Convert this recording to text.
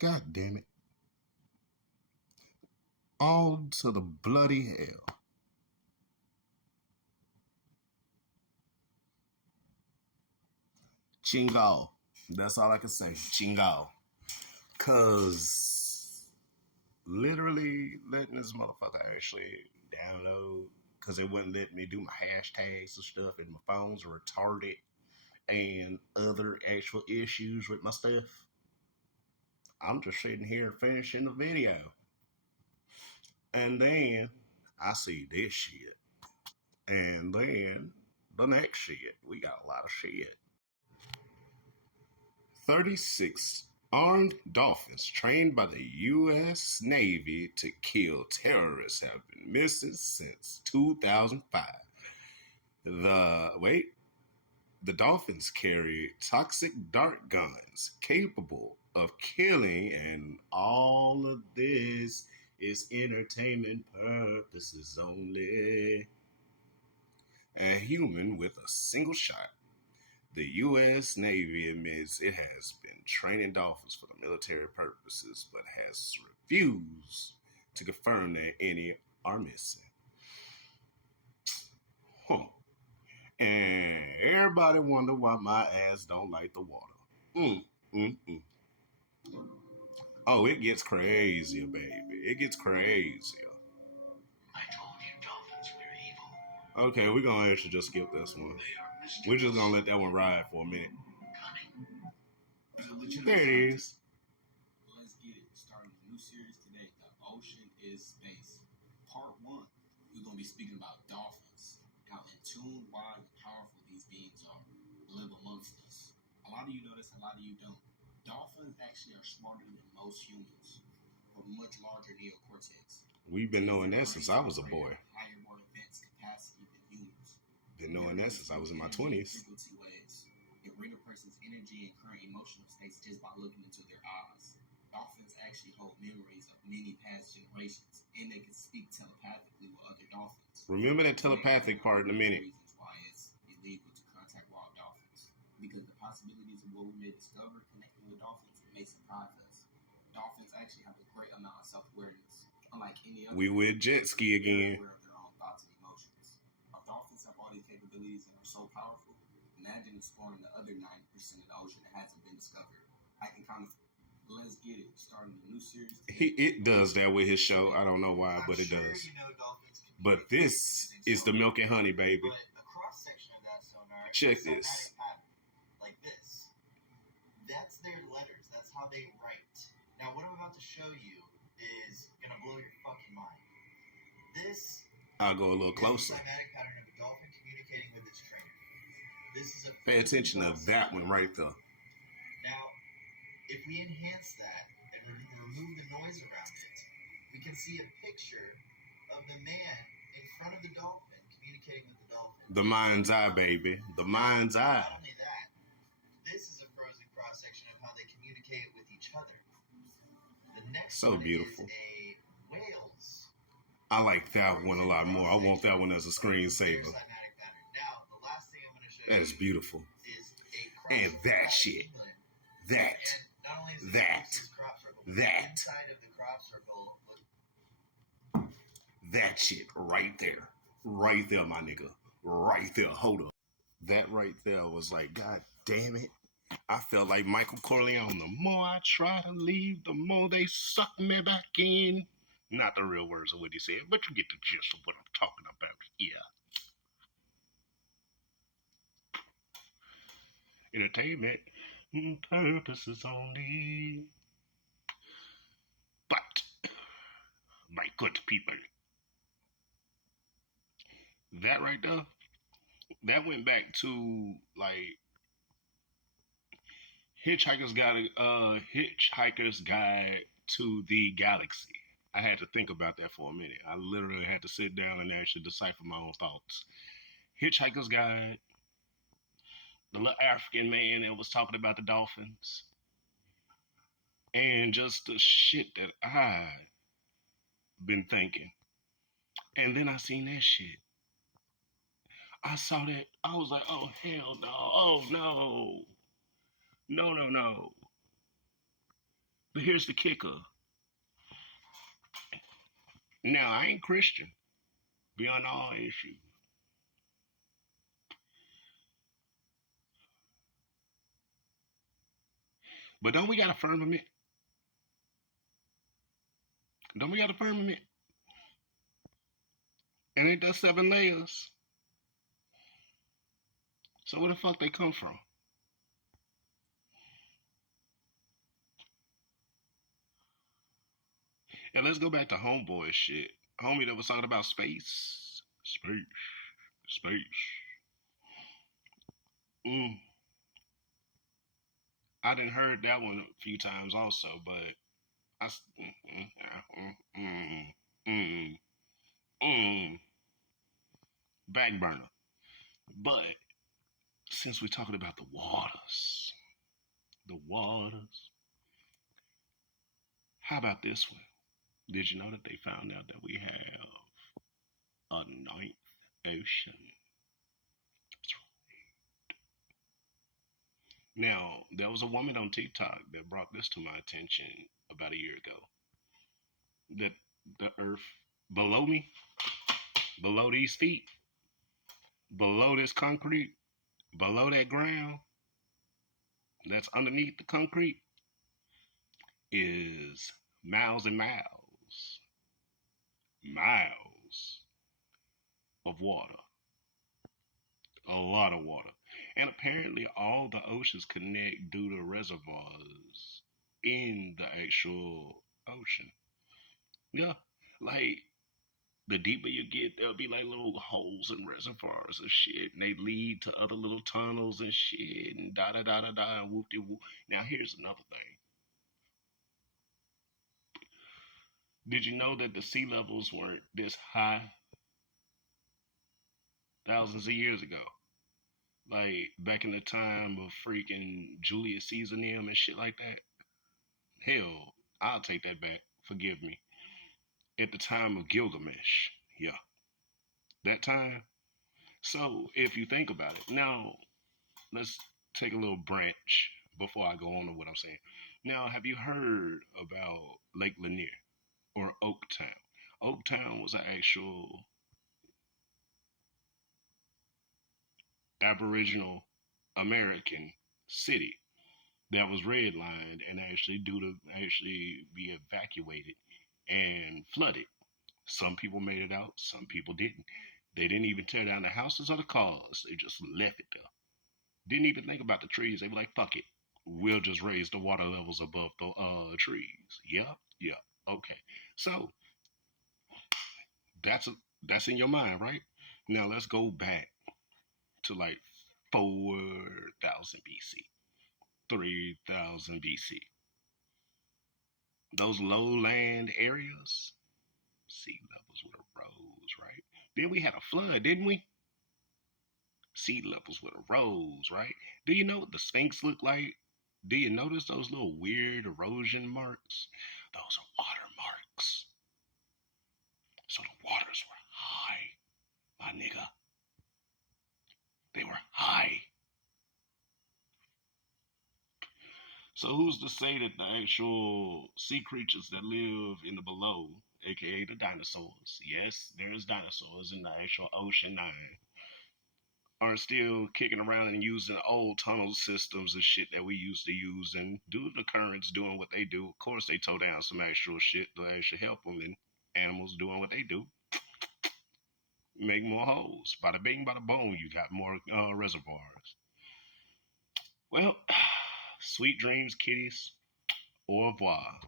God damn it. All to the bloody hell. Chingo. That's all I can say. Chingo. Cause literally letting this motherfucker actually download, because it wouldn't let me do my hashtags and stuff, and my phone's retarded and other actual issues with my stuff. I'm just sitting here finishing the video. And then I see this shit. And then the next shit. We got a lot of shit. 36 armed dolphins trained by the U.S. Navy to kill terrorists have been missing since 2005. The dolphins carry toxic dart guns capable of killing, and all of this is entertainment purposes only. A human with a single shot. The U.S. Navy admits it has been training dolphins for the military purposes, but has refused to confirm that any are missing. And everybody wonder why my ass don't like the water. Oh, it gets crazier, baby. It gets crazier. I told you dolphins were evil. Okay, we're going to actually just skip this one. We're just going to let that one ride for a minute. There it is. Let's get it. Starting a new series today. The Ocean is Space. Part 1. We're going to be speaking about dolphins. How in tune, wide, and powerful these beings are. Live amongst us. A lot of you know this, a lot of you don't. Dolphins actually are smarter than most humans, but much larger neocortex. We've been knowing that since I was a boy. Higher, more advanced capacity than humans. Been knowing that since I was in my 20s. Frequency waves. It bring a person's energy and current emotional states just by looking into their eyes. Dolphins actually hold memories of many past generations, and they can speak telepathically with other dolphins. Remember that telepathic part in a minute. Reasons why it's illegal to contact wild dolphins, because the possibilities of what we may discover connecting with dolphins may surprise us. Dolphins actually have a great amount of self-awareness, unlike any other. We with jet ski again. Aware of their own thoughts and emotions. If dolphins have all these capabilities and are so powerful, imagine exploring the other 90% of the ocean that hasn't been discovered. I can kind of. Let's get it. Starting a new series. It does that with his show. I don't know why, but it does. You know but this is the milk and honey, baby. But the cross section of that sonar. Check this. Pattern, like this. That's their letters. That's how they write. Now, what I'm about to show you is gonna blow your fucking mind. This. I'll go a little closer. Is a cymatic pattern of a dolphin communicating with its trainer. This is a. Pay attention to that one right there. Now. If we enhance that and remove the noise around it, we can see a picture of the man in front of the dolphin communicating with the dolphin. The mind's eye, baby. The mind's eye. Not only that, this is a frozen cross-section of how they communicate with each other. The next so one beautiful. Is a whale's. I like that one a lot more. I want that one as a screensaver. Now, the last thing I'm going to show you. That is beautiful. Is a and that shit. That. Not only is that inside of the crop circle, that shit right there, my nigga, right there. Hold up, that right there was like, God damn it! I felt like Michael Corleone. The more I try to leave, the more they suck me back in. Not the real words of what he said, but you get the gist of what I'm talking about here. Entertainment purposes only. But, my good people, that right there, that went back to like Hitchhiker's Guide to the Galaxy. I had to think about that for a minute. I literally had to sit down and actually decipher my own thoughts. Hitchhiker's Guide. The little African man that was talking about the dolphins. And just the shit that I been thinking. And then I seen that shit. I saw that. I was like, oh, hell no. Oh, no. No. But here's the kicker. Now, I ain't Christian, beyond all issues. But don't we got a firmament? Don't we got a firmament? And ain't that 7 layers? So where the fuck they come from? And let's go back to homeboy shit. Homie that was talking about space. Space. Mm. I didn't heard that one a few times also, but I. Mm, mm, back burner. But since we're talking about the waters, how about this one? Did you know that they found out that we have a ninth ocean? Now, there was a woman on TikTok that brought this to my attention about a year ago. That the earth below me, below these feet, below this concrete, below that ground that's underneath the concrete is miles and miles of water. A lot of water. And apparently, all the oceans connect due to reservoirs in the actual ocean. Yeah. Like, the deeper you get, there'll be like little holes and reservoirs and shit, and they lead to other little tunnels and shit, and da da da da da, and whoop de whoop. Now, here's another thing. Did you know that the sea levels weren't this high thousands of years ago? Like back in the time of freaking Julius Caesar and shit like that. Hell, I'll take that back. Forgive me. At the time of Gilgamesh. Yeah, that time. So if you think about it, now let's take a little branch before I go on to what I'm saying. Now, have you heard about Lake Lanier or Oaktown? Oaktown was an actual Aboriginal American city that was redlined and actually due to actually be evacuated and flooded. Some people made it out, some people didn't. They didn't even tear down the houses or the cars. They just left it there. Didn't even think about the trees. They were like, fuck it. We'll just raise the water levels above the trees. Yeah, yeah. Okay. So that's a, that's in your mind, right? Now let's go back to like 4,000 BC, 3,000 BC. Those lowland areas, sea levels would have rose, right? Then we had a flood, didn't we? Sea levels would have rose, right? Do you know what the Sphinx looked like? Do you notice those little weird erosion marks? Those are water marks. So the waters were high, my nigga. They were high. So who's to say that the actual sea creatures that live in the below, aka the dinosaurs, yes, there's dinosaurs in the actual ocean nine, are still kicking around and using old tunnel systems and shit that we used to use, and due to the currents doing what they do, of course they tow down some actual shit to actually help them, and animals doing what they do, make more holes. Bada bing, bada boom, you got more reservoirs. Well, sweet dreams, kitties. Au revoir.